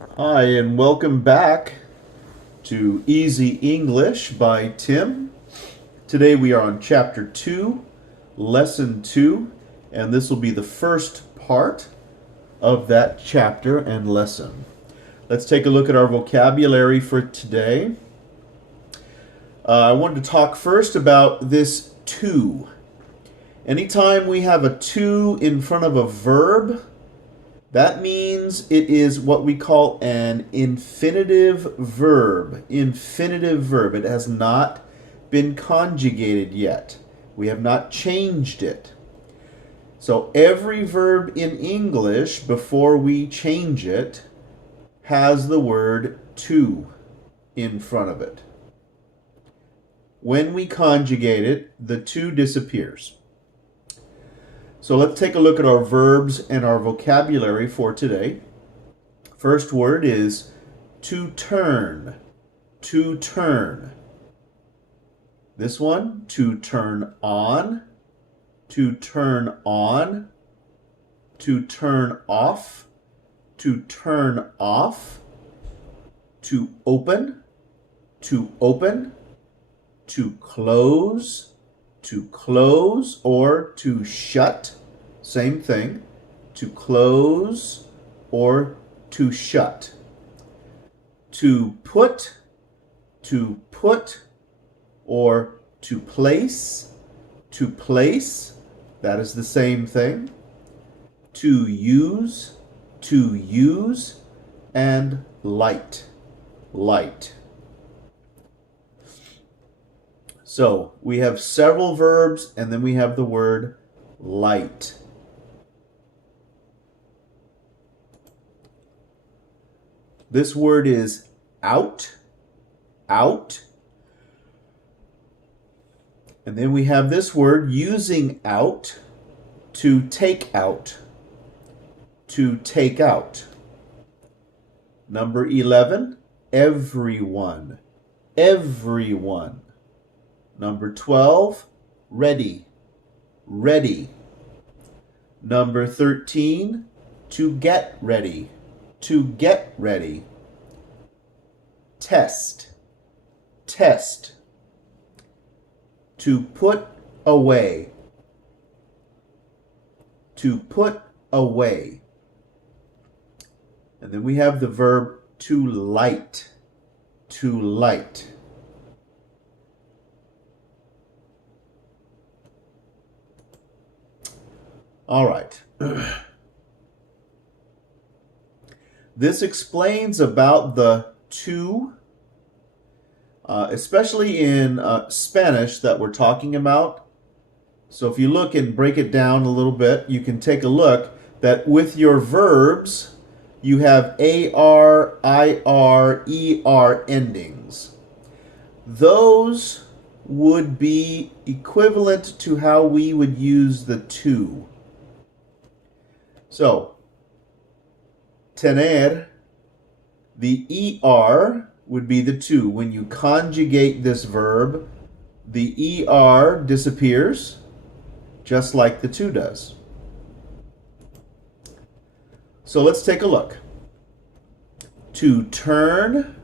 Hi, and welcome back to Easy English by Tim. Today we are on Chapter 2, Lesson 2, and this will be the first part of that chapter and lesson. Let's take a look at our vocabulary for today. I wanted to talk first about this to. Anytime we have a to in front of a verb, that means it is what we call an infinitive verb. Infinitive verb. It has not been conjugated yet. We have not changed it. So every verb in English, before we change it, has the word to in front of it. When we conjugate it, the to disappears. So let's take a look at our verbs and our vocabulary for today. First word is to turn. To turn. This one, to turn on. To turn on. To turn off. To turn off. To open. To open. To close. To close or to shut, same thing. To close or to shut. To put or to place, that is the same thing. To use, and light. So we have several verbs, and then we have the word light. This word is out. And then we have this word using out, to take out. To take out. Number 11, everyone. Everyone. Number 12, ready. Number 13, to get ready. Test. To put away. And then we have the verb to light. All right. This explains about the to, especially in Spanish that we're talking about. So if you look and break it down a little bit, you can take a look that with your verbs, you have AR, IR, ER endings. Those would be equivalent to how we would use the to. So, tener, the ER would be the to. When you conjugate this verb, the ER disappears, just like the to does. So let's take a look. To turn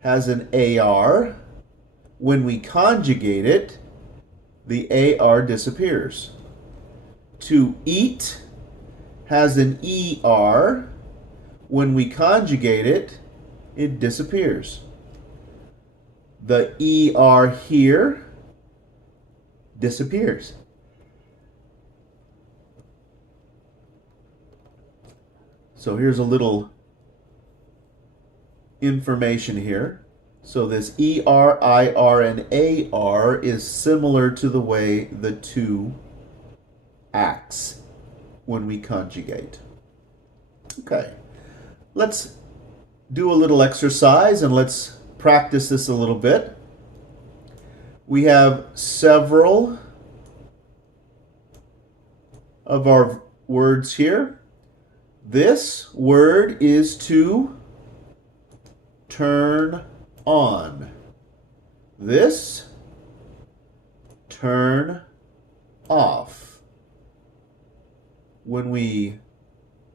has an AR. When we conjugate it, the AR disappears. To eat has an ER. When we conjugate it, it disappears. The ER here disappears. So here's a little information here. So this ER, IR, and AR is similar to the way the to acts when we conjugate. Okay, let's do a little exercise and let's practice this a little bit. We have several of our words here. This word is to turn on. This, turn off. When we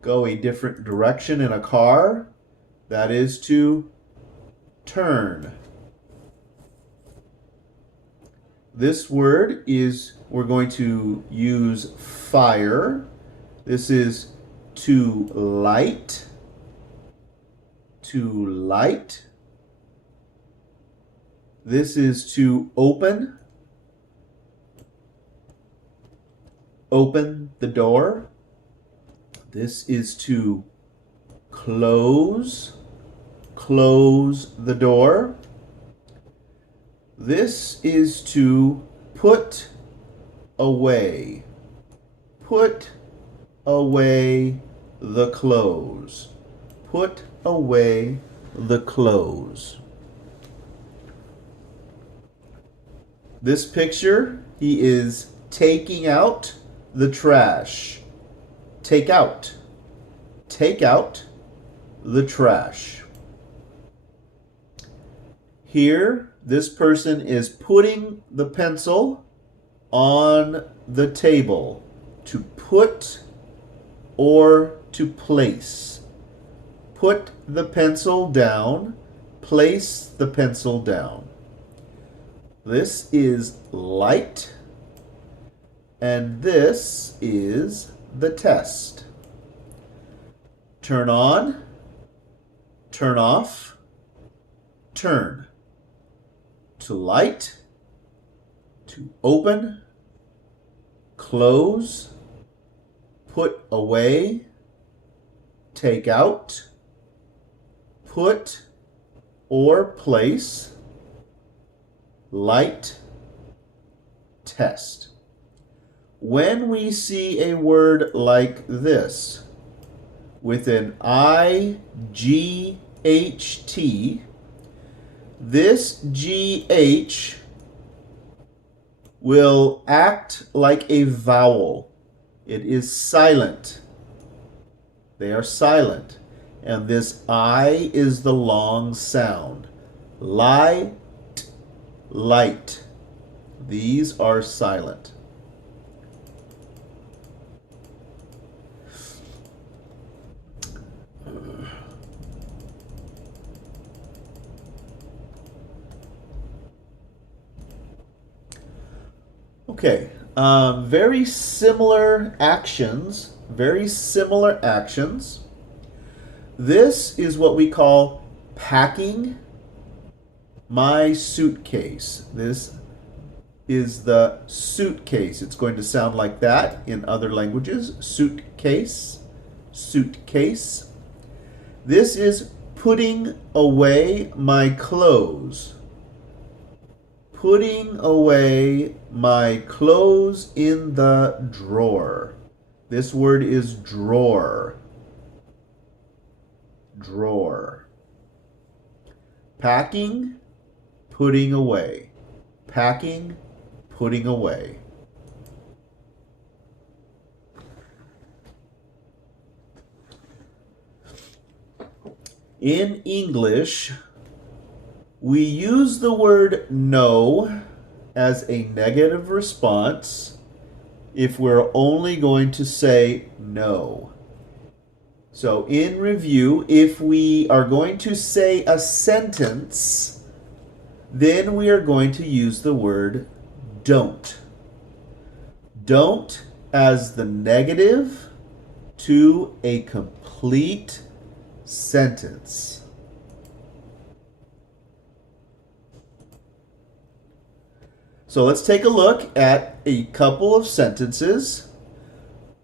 go a different direction in a car, that is to turn. This word is, we're going to use fire. This is to light. To light. This is to open. Open the door. This is to close. Close the door. This is to put away. Put away the clothes. Put away the clothes. This picture, he is taking out the trash. Take out. Take out the trash. Here, this person is putting the pencil on the table. To put or to place. Put the pencil down. Place the pencil down. This is light. And this is the test. Turn on. Turn off. Turn. To light. To open. Close. Put away. Take out. Put or place. Light. Test. When we see a word like this, with an I-G-H-T, this G-H will act like a vowel. It is silent. They are silent. And this I is the long sound. Light, light. These are silent. Okay, very similar actions, very similar actions. This is what we call packing my suitcase. This is the suitcase. It's going to sound like that in other languages. Suitcase, suitcase. This is putting away my clothes. Putting away my clothes in the drawer. This word is drawer. Drawer. Packing, putting away. Packing, putting away. In English, we use the word no as a negative response if we're only going to say no. So in review, if we are going to say a sentence, then we are going to use the word don't. Don't as the negative to a complete sentence. So let's take a look at a couple of sentences.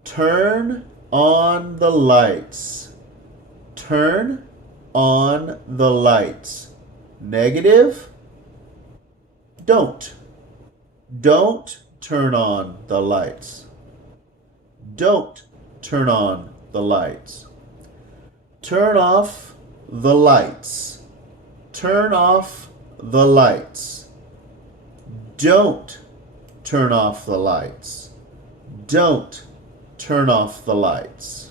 Turn on the lights. Turn on the lights. Negative. Don't. Don't turn on the lights. Don't turn on the lights. Turn off the lights. Turn off the lights. Don't turn off the lights. Don't turn off the lights.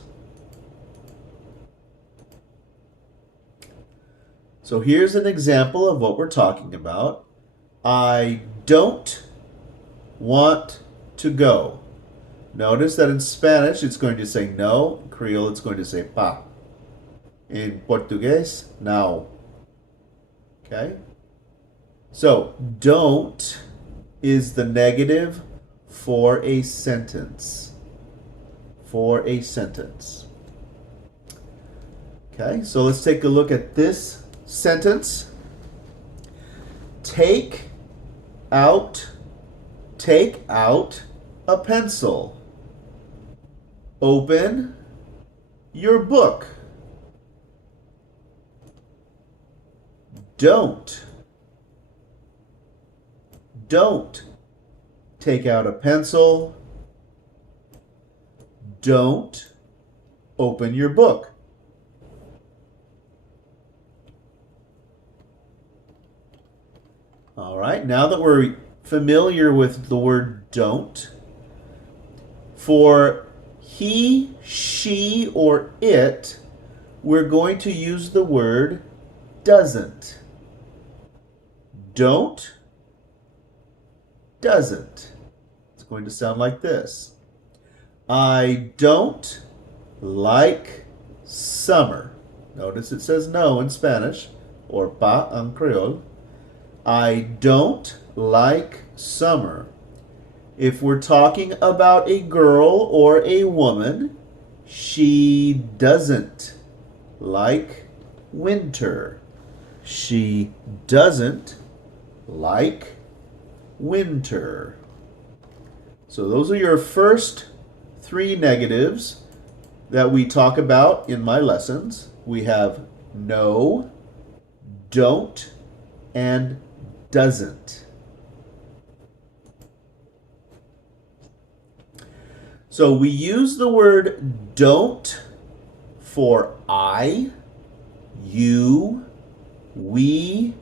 So here's an example of what we're talking about. I don't want to go. Notice that in Spanish it's going to say no. In Creole it's going to say pa. In Portuguese, now. Okay? So, don't is the negative for a sentence. For a sentence. Okay, so let's take a look at this sentence. Take out a pencil. Open your book. Don't take out a pencil. Don't open your book. All right, now that we're familiar with the word don't, for he, she, or it, we're going to use the word doesn't. Don't, doesn't. It's going to sound like this. I don't like summer. Notice it says no in Spanish, or pa en Creole. I don't like summer. If we're talking about a girl or a woman, she doesn't like winter. She doesn't like winter. So those are your first three negatives that we talk about in my lessons. We have no, don't, and doesn't. So we use the word don't for I, you, we,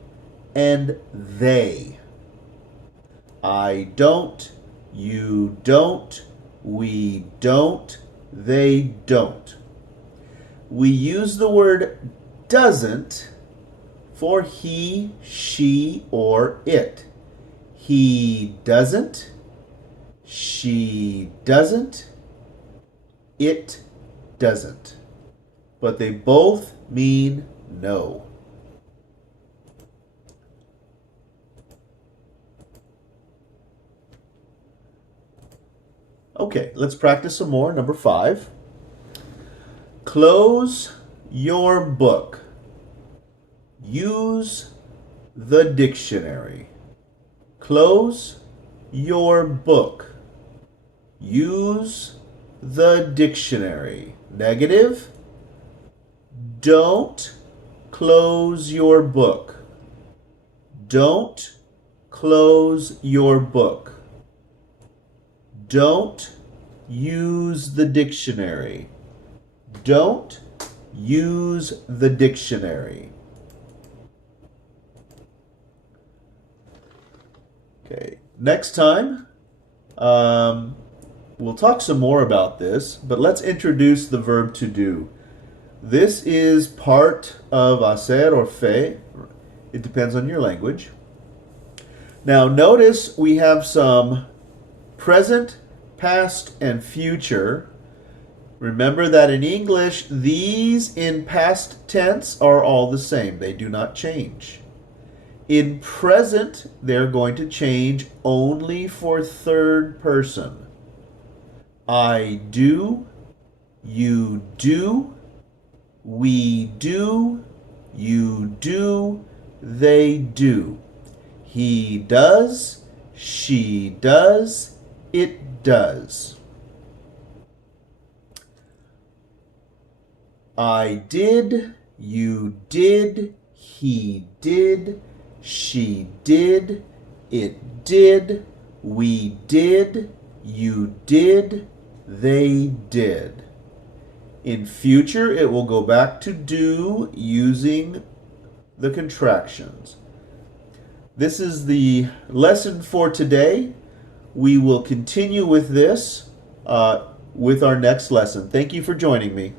and they. I don't, you don't, we don't, they don't. We use the word doesn't for he, she, or it. He doesn't, she doesn't, it doesn't. But they both mean no. Okay, let's practice some more. Number 5. Close your book. Use the dictionary. Close your book. Use the dictionary. Negative. Don't close your book. Don't close your book. Don't use the dictionary. Don't use the dictionary. Okay, next time we'll talk some more about this, but let's introduce the verb to do. This is part of hacer or fe. It depends on your language. Now notice we have some present, past, and future. Remember that in English, these in past tense are all the same. They do not change. In present, they're going to change only for third person. I do, you do, we do, you do, they do. He does, she does, it does. I did, you did, he did, she did, it did, we did, you did, they did. In future, it will go back to do using the contractions. This is the lesson for today. We will continue with this with our next lesson. Thank you for joining me.